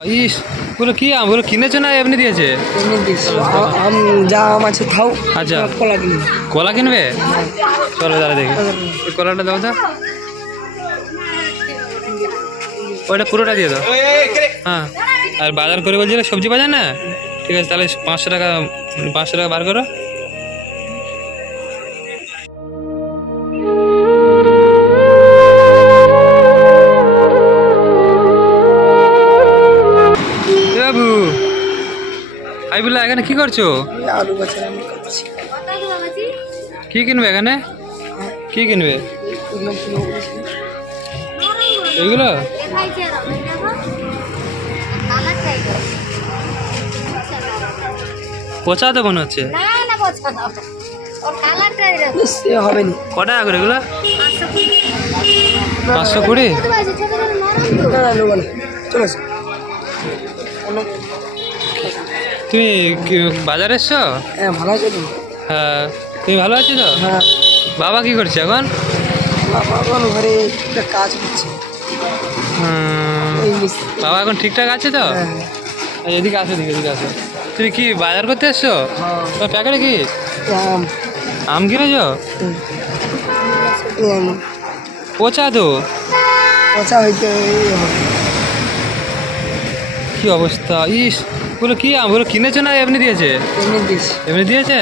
ইস কি কিনেছো না এমনি দিয়েছে? আম যা আম আছে খাও। আচ্ছা। কলা কলা কিনবে? চলো দাঁড়া দেখি। কলাটা দাও তো। ওইটা পুরোটা দিয়ে দাও। হ্যাঁ। আর বাজার করে বলছিলে সবজি বাজার না? ঠিক আছে তাহলে পাঁচশো টাকা পাঁচশো টাকা বার করো। আইবুল্লাহ এখানে কি করছ? আলু কি কিনবে এখানে? কি কিনবে? এগুলো? পচা তো মনে হচ্ছে? সে হবে না। ক টাকা করে এগুলো? পাঁচশো কুড়ি। চলে তুমি বাজারে এসছো? হ্যাঁ ভালো আছে তো। হ্যাঁ তুমি ভালো আছো তো? হ্যাঁ। বাবা কি করছে এখন? বাবা এখন ঘরে একটা কাজ করছে। বাবা এখন ঠিকঠাক আছে তো? হ্যাঁ এই এদিকে আসো এদিকে এদিকে আসো। তুমি কি বাজার করতে এসছো? হ্যাঁ। তোমার প্যাকেটে কি? আম। আম কিনেছো। পচা তো? পচা হইতে কি অবস্থা? ইস পুরো কি আম পুরো কিনেছো না এমনি দিয়েছে? এমনি দিয়েছে।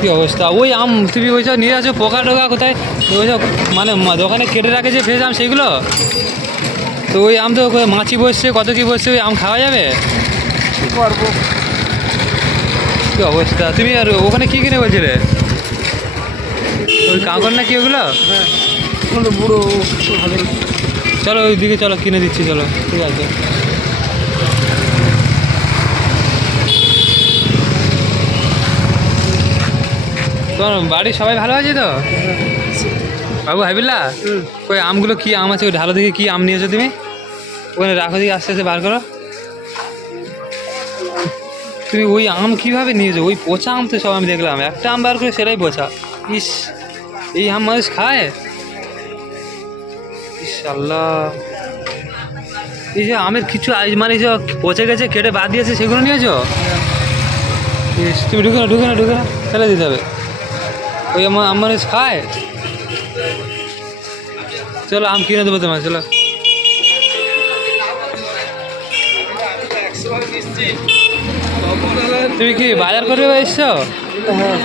কি অবস্থা? ওই আম তুমি ওইসব নিয়ে আসো পোকা টোকা কোথায়? ওইসব মানে দোকানে কেটে রাখে যে ফ্রেশ আম সেগুলো? তো ওই আম তো মাছি বসছে কত কি বসছে ওই আম খাওয়া যাবে? কি কি অবস্থা? তুমি আর ওখানে কি কিনে বলছিলে? ওই কাঁকড় না কি ওগুলো? হ্যাঁ তো বুড়ো চলো ওই দিকে চলো কিনে দিচ্ছি চলো। ঠিক আছে। তোমার বাড়ির সবাই ভালো আছে তো? বাবু হাবিল্লা ওই আমগুলো কি আম আছে? ওই ঢালো দিকে কি আম নিয়েছো তুমি? ওখানে রাখো দিকে আস্তে আস্তে বার করো। তুমি ওই আম কীভাবে নিয়েছো? ওই পচা আম তো সব আমি দেখলাম। একটা আম বার করে সেটাই পচা। ইস এই আম মানুষ খায়? ইস আল্লাহ। এই যে আমের কিছু মানে যে পচে গেছে কেটে বাদ দিয়েছে সেগুলো নিয়েছো? ইস তুমি ঢুকে না ঢুকে না ঢুকে না ফেলে দিতে হবে। ওই আমার আম মানুষ খায়? চলো আম কিনে দেবো তোমার চলো। তুমি কি বাজার করবে এসছো? হ্যাঁ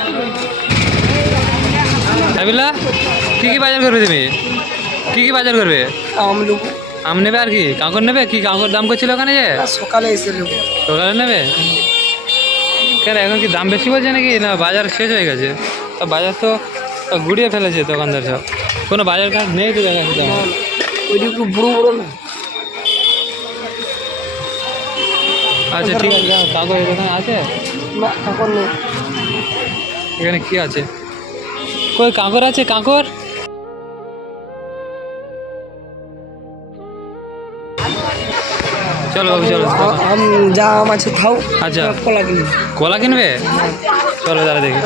কি কি বাজার করবে তুমি? কি কি বাজার করবে? আম নেব। আম নেবে আর কি? কাঁকড় নেবে? কি কাঁকর দাম করছিল ওখানে যে? সকালে এসে সকালে নেবে? কেন এখন কি দাম বেশি বলছে নাকি? না বাজার শেষ হয়ে গেছে। বাজার তো গুড়িয়ে ফেলেছে দোকানদার সব। কোনো বাজার কাজ নেই তো দেখা যাচ্ছে আমার একটু বুড়ো বুড়ো না আচ্ছা ঠিক আছে। কাঁকড় এখানে আছে? না এখন নেই এখানে কি আছে? কই কাঁকড় আছে? কাঁকড় চলো বাবু চলো। আম যা আম আছে খাও। আচ্ছা। কলা কিনি কলা কিনবে? চলো দাঁড়া দেখি।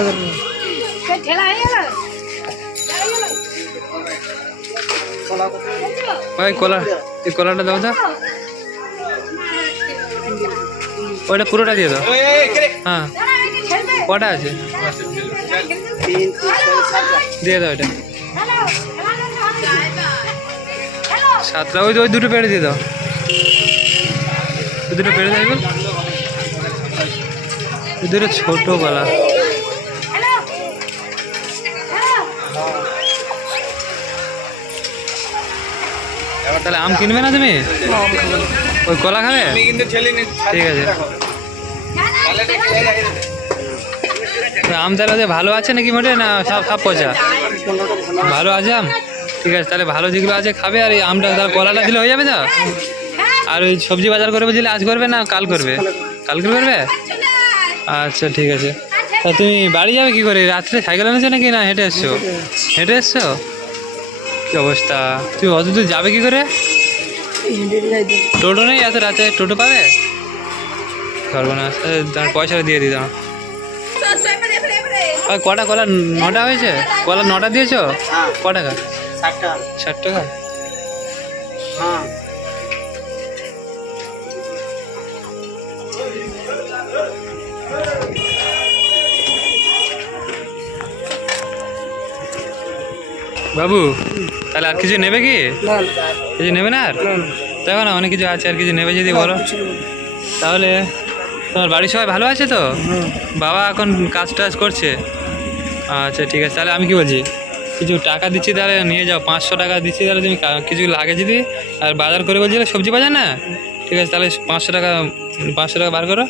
ওই কলা, এই কলাটা দাও তো ওইটা পুরোটা দিয়ে দাও। হ্যাঁ। কটা আছে? দিয়ে দাও এটা। সাতটা। ওই ওই দুটো পেড়ে দিয়ে দাও। দুটো পেড়ে দেবে ওই দুটো ছোটো গলা তাহলে আম কিনবে না তুমি? ওই কলা খাবে? ঠিক আছে। আম তাহলে ভালো আছে নাকি মোটে না সব সব পচা? ভালো আছে আম? ঠিক আছে তাহলে ভালো যেগুলো আছে খাবে আর এই আমটা তাহলে কলাটা দিলে হয়ে যাবে তো? আর ওই সবজি বাজার করবে দিলে আজ করবে না কাল করবে? কালকে করবে? আচ্ছা ঠিক আছে। তা তুমি বাড়ি যাবে কি করে? রাত্রে সাইকেল এনেছো নাকি না হেঁটে এসছো? হেঁটে এসছো? কি অবস্থা? তুই অত দূর যাবে কি করে? টোটো নেই এত রাতে? টোটো পাবে? পারব না তার পয়সাটা দিয়ে দিতাম আর কটা কলা নটা হয়েছে? কলা নটা দিয়েছ? ক টাকা? ষাট টাকা। ষাট টাকা? হ্যাঁ। বাবু তাহলে আর কিছু নেবে কি? কিছু নেবে না আর? না না। দেখো না অনেক কিছু আছে আর কিছু নেবে যদি বলো। তাহলে তোমার বাড়ির সবাই ভালো আছে তো? বাবা এখন কাজ টাজ করছে। আচ্ছা ঠিক আছে। তাহলে আমি কি বলছি? কিছু টাকা দিচ্ছি তাহলে নিয়ে যাও পাঁচশো টাকা দিচ্ছি তাহলে তুমি কিছু লাগে যদি আর বাজার করে বলছিলে সবজি বাজার না? ঠিক আছে তাহলে পাঁচশো টাকা পাঁচশো টাকা বার করো।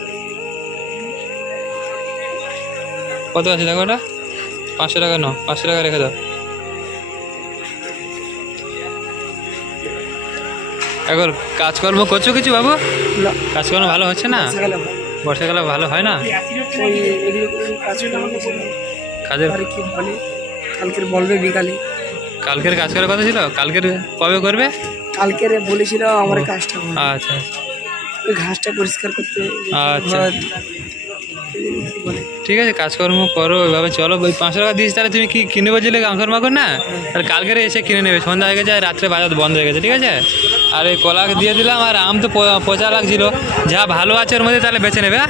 কত আছে দেখো ওটা? পাঁচশো টাকা নাও পাঁচশো টাকা রেখে দাও। এখন কাজকর্ম করছ কিছু বাবু? কাজকর্ম ভালো হচ্ছে না। বর্ষাকালে ভালো হয় না? কাজের কালকের বলবে বিকালে। কালকের কাজ করার কথা ছিল? কালকের কবে করবে? কালকের বলেছিল আমার কাজটা। আচ্ছা। ঘাসটা পরিষ্কার করতে আচ্ছা। ঠিক আছে কাজকর্ম করো ওইভাবে চলো। ওই পাঁচশো টাকা দিস তাহলে তুমি কি কিনে বলছিলে গামসর মাকড় না? তাহলে কালকের এসে কিনে নেবে। সন্ধ্যা হয়ে গেছে আর রাত্রে বাজার বন্ধ হয়ে গেছে ঠিক আছে? আর এই কলা দিয়ে দিলাম আর আম তো পচা লাগছিল। যা ভালো আছে ওর মধ্যে তাহলে বেছে নেবে হ্যাঁ?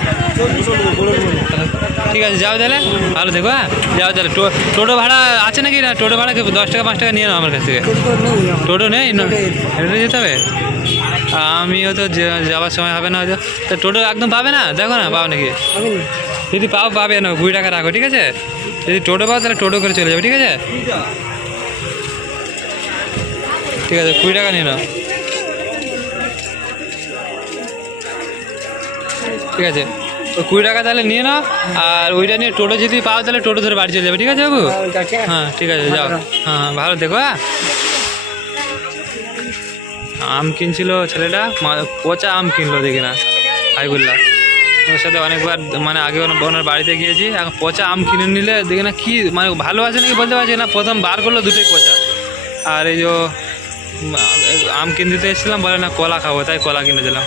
ঠিক আছে যাও তাহলে ভালো থেকো হ্যাঁ? যাও তাহলে টোটো ভাড়া আছে নাকি না? টোটো ভাড়া দশ টাকা পাঁচ টাকা নিয়ে নাও আমার কাছ থেকে। টোটো নেই যেতে হবে? আমিও তো যাওয়ার সময় হবে না হয়তো। তা টোটো একদম পাবে না? দেখো না পাও নাকি? যদি পাও পাবে না কুড়ি টাকা রাখো ঠিক আছে? যদি টোটো পাও তাহলে টোটো করে চলে যাবে ঠিক আছে? ঠিক আছে কুড়ি টাকা নিয়ে নাও। ঠিক আছে তো কুড়ি টাকা তাহলে নিয়ে নাও আর ওইটা নিয়ে টোটো যদি পাও তাহলে টোটো ধরে বাড়ি চলে যাবে ঠিক আছে বাবু? হ্যাঁ ঠিক আছে। যাও। হ্যাঁ ভালো দেখো হ্যাঁ। আম কিনছিল ছেলেটা পচা আম কিনলো দেখি না হাইগুল্লা ওর সাথে অনেকবার মানে আগে ওনার বাড়িতে গিয়েছি, এখন পচা আম কিনে নিলে দেখি না কী মানে ভালো আছে নাকি বলতে পারছি না, প্রথম বার করল দুটোই পচা। আর এই যে আম কিনতে এসেছিলাম, বলে না কলা খাব, তাই কলা কিনে দিলাম।